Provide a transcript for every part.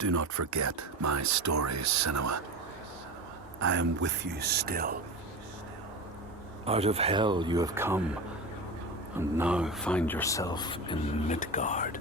Do not forget my stories, Senua. I am with you still. Out of hell you have come, and now find yourself in Midgard,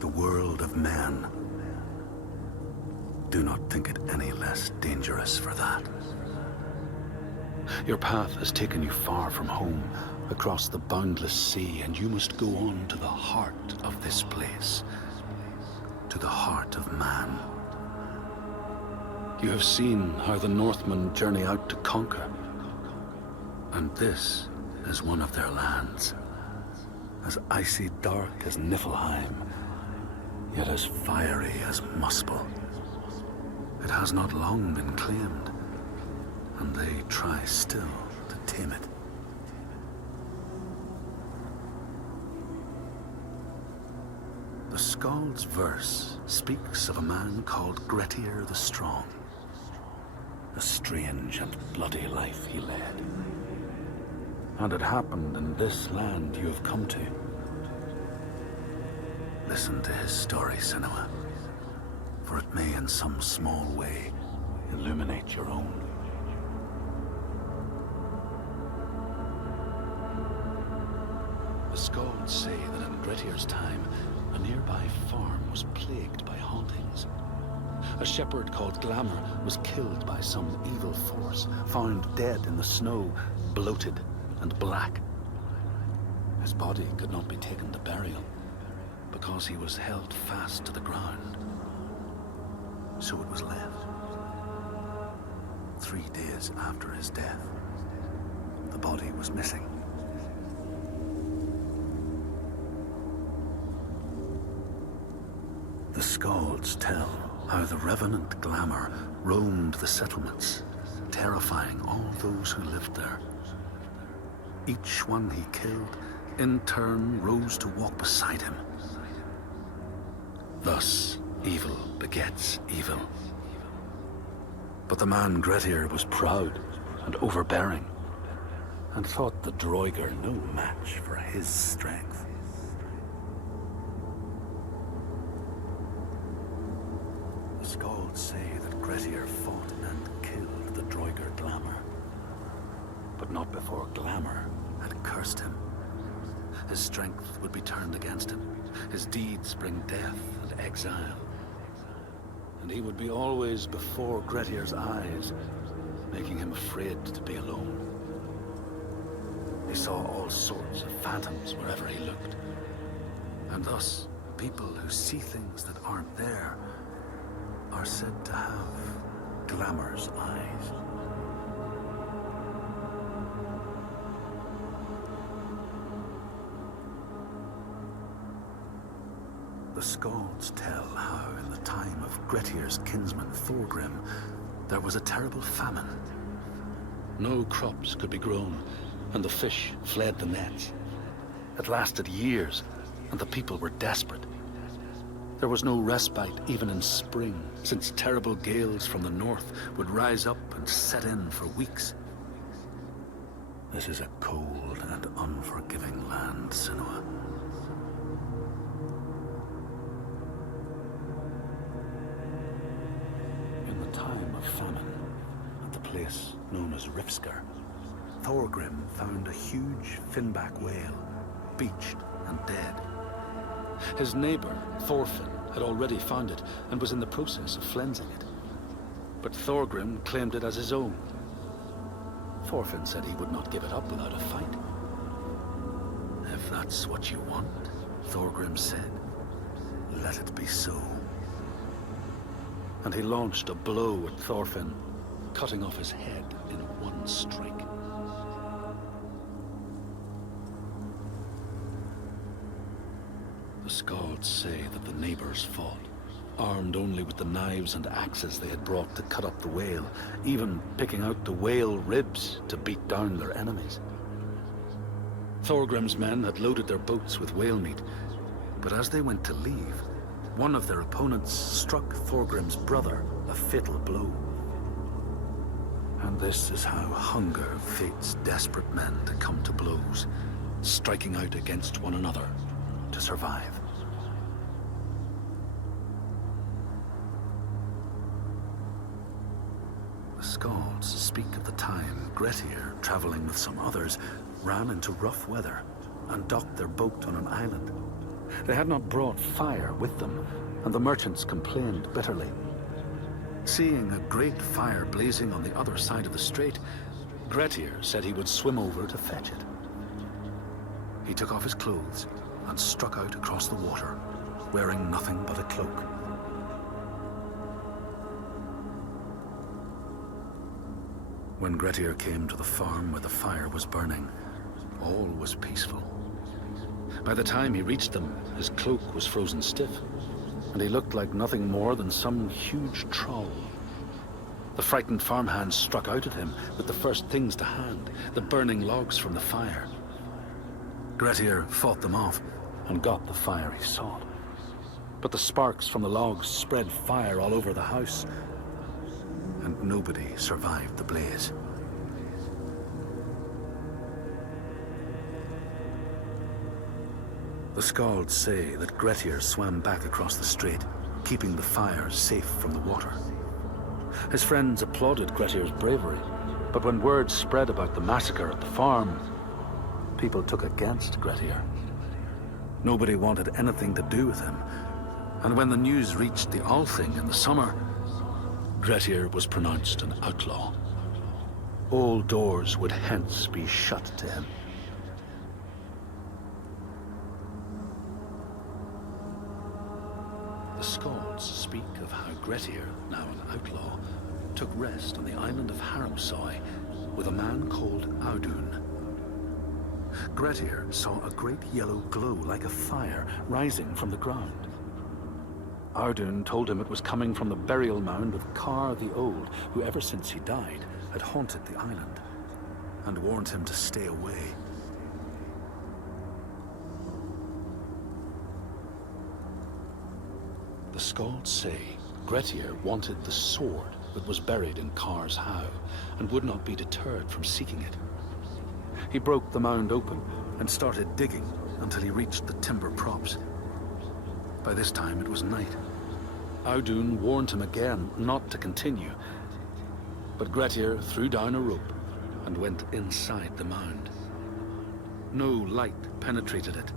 the world of men. Do not think it any less dangerous for that. Your path has taken you far from home, across the boundless sea, and you must go on to the heart of this place, to the heart of man. You have seen how the Northmen journey out to conquer, and this is one of their lands, as icy dark as Niflheim, yet as fiery as Muspel. It has not long been claimed, and they try still to tame it. The Skald's verse speaks of a man called Grettir the Strong. A strange and bloody life he led. And it happened in this land you have come to. Listen to his story, Senua, for it may in some small way illuminate your own. The Skalds say that in Grettir's time, a nearby farm was plagued by hauntings. A shepherd called Glamour was killed by some evil force, found dead in the snow, bloated and black. His body could not be taken to burial, because he was held fast to the ground. So it was left. 3 days after his death, the body was missing. The Skalds tell how the revenant Glamour roamed the settlements, terrifying all those who lived there. Each one he killed, in turn, rose to walk beside him. Thus, evil begets evil. But the man Grettir was proud and overbearing, and thought the Droiger no match for his strength. The Skalds say that Grettir fought and killed the Droiger Glamour, but not before Glamour had cursed him. His strength would be turned against him, his deeds bring death and exile, and he would be always before Grettir's eyes, making him afraid to be alone. He saw all sorts of phantoms wherever he looked, and thus people who see things that aren't there are said to have Glamour's eyes. The Skalds tell how in the time of Grettir's kinsman Thorgrim, there was a terrible famine. No crops could be grown, and the fish fled the nets. It lasted years, and the people were desperate. There was no respite even in spring, since terrible gales from the north would rise up and set in for weeks. This is a cold and unforgiving land, Senua. In the time of famine, at the place known as Rifskar, Thorgrim found a huge finback whale, beached and dead. His neighbor, Thorfinn, had already found it and was in the process of flensing it. But Thorgrim claimed it as his own. Thorfinn said he would not give it up without a fight. If that's what you want, Thorgrim said, let it be so. And he launched a blow at Thorfinn, cutting off his head in one strike. The Skalds say that the neighbors fought, armed only with the knives and axes they had brought to cut up the whale, even picking out the whale ribs to beat down their enemies. Thorgrim's men had loaded their boats with whale meat, but as they went to leave, one of their opponents struck Thorgrim's brother a fatal blow. And this is how hunger fates desperate men to come to blows, striking out against one another to survive. Skalds speak of the time Grettir, traveling with some others, ran into rough weather and docked their boat on an island. They had not brought fire with them, and the merchants complained bitterly. Seeing a great fire blazing on the other side of the strait, Grettir said he would swim over to fetch it. He took off his clothes and struck out across the water, wearing nothing but a cloak. When Grettir came to the farm where the fire was burning, all was peaceful. By the time he reached them, his cloak was frozen stiff, and he looked like nothing more than some huge troll. The frightened farmhands struck out at him with the first things to hand, the burning logs from the fire. Grettir fought them off and got the fire he sought. But the sparks from the logs spread fire all over the house, and nobody survived the blaze. The Skalds say that Grettir swam back across the strait, keeping the fire safe from the water. His friends applauded Grettir's bravery, but when word spread about the massacre at the farm, people took against Grettir. Nobody wanted anything to do with him, and when the news reached the Althing in the summer, Grettir was pronounced an outlaw. All doors would hence be shut to him. The Skalds speak of how Grettir, now an outlaw, took rest on the island of Haramsoi with a man called Audun. Grettir saw a great yellow glow like a fire rising from the ground. Audun told him it was coming from the burial mound of Kar the Old, who ever since he died had haunted the island, and warned him to stay away. The Skalds say Grettir wanted the sword that was buried in Kar's howe, and would not be deterred from seeking it. He broke the mound open and started digging until he reached the timber props. By this time it was night. Audun warned him again not to continue, but Grettir threw down a rope and went inside the mound. No light penetrated it,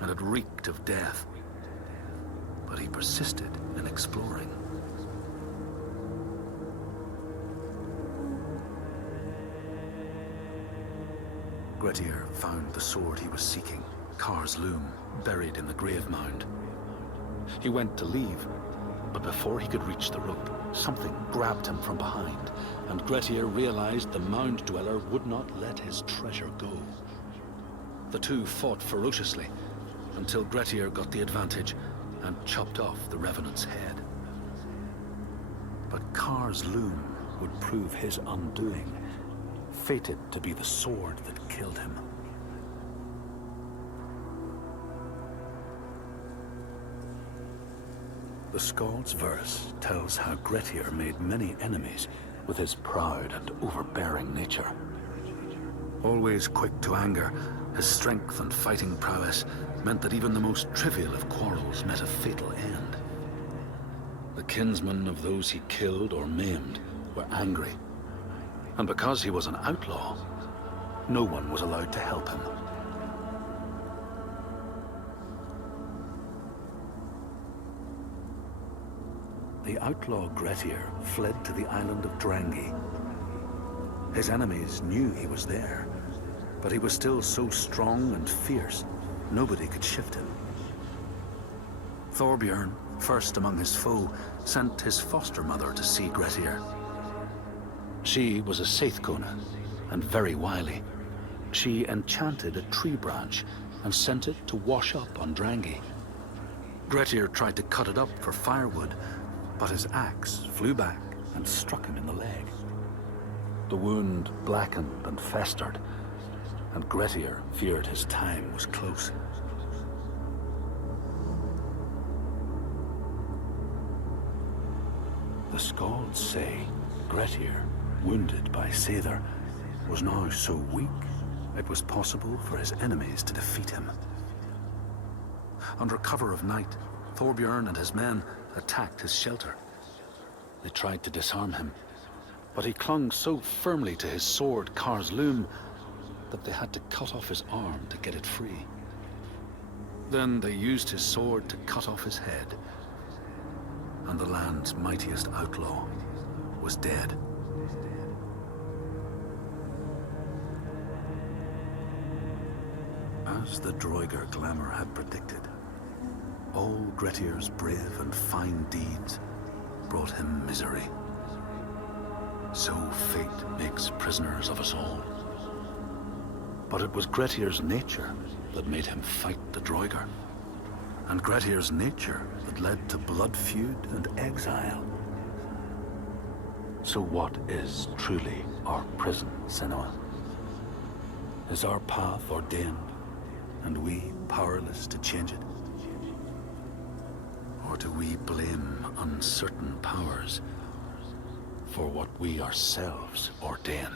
and it reeked of death. But he persisted in exploring. Grettir found the sword he was seeking, Kar's loom, buried in the grave mound. He went to leave, but before he could reach the rope, something grabbed him from behind, and Grettir realized the mound dweller would not let his treasure go. The two fought ferociously until Grettir got the advantage and chopped off the revenant's head. But Kar's loom would prove his undoing, fated to be the sword that killed him. The Skald's verse tells how Grettir made many enemies with his proud and overbearing nature. Always quick to anger, his strength and fighting prowess meant that even the most trivial of quarrels met a fatal end. The kinsmen of those he killed or maimed were angry, and because he was an outlaw, no one was allowed to help him. The outlaw Grettir fled to the island of Drangi. His enemies knew he was there, but he was still so strong and fierce, nobody could shift him. Thorbjorn, first among his foe, sent his foster mother to see Grettir. She was a Seithkona, and very wily. She enchanted a tree branch and sent it to wash up on Drangi. Grettir tried to cut it up for firewood, but his axe flew back and struck him in the leg. The wound blackened and festered, and Grettir feared his time was close. The Skalds say Grettir, wounded by Seithr, was now so weak it was possible for his enemies to defeat him. Under cover of night, Thorbjorn and his men attacked his shelter. They tried to disarm him, But he clung so firmly to his sword, Kar's loom, that they had to cut off his arm to get it free. Then they used his sword to cut off his head, and the land's mightiest outlaw was dead. As the Droiger glamour had predicted, all Grettir's brave and fine deeds brought him misery. So fate makes prisoners of us all. But it was Grettir's nature that made him fight the Droiger, and Grettir's nature that led to blood feud and exile. So what is truly our prison, Senua? Is our path ordained, and we powerless to change it? Or do we blame uncertain powers for what we ourselves ordain?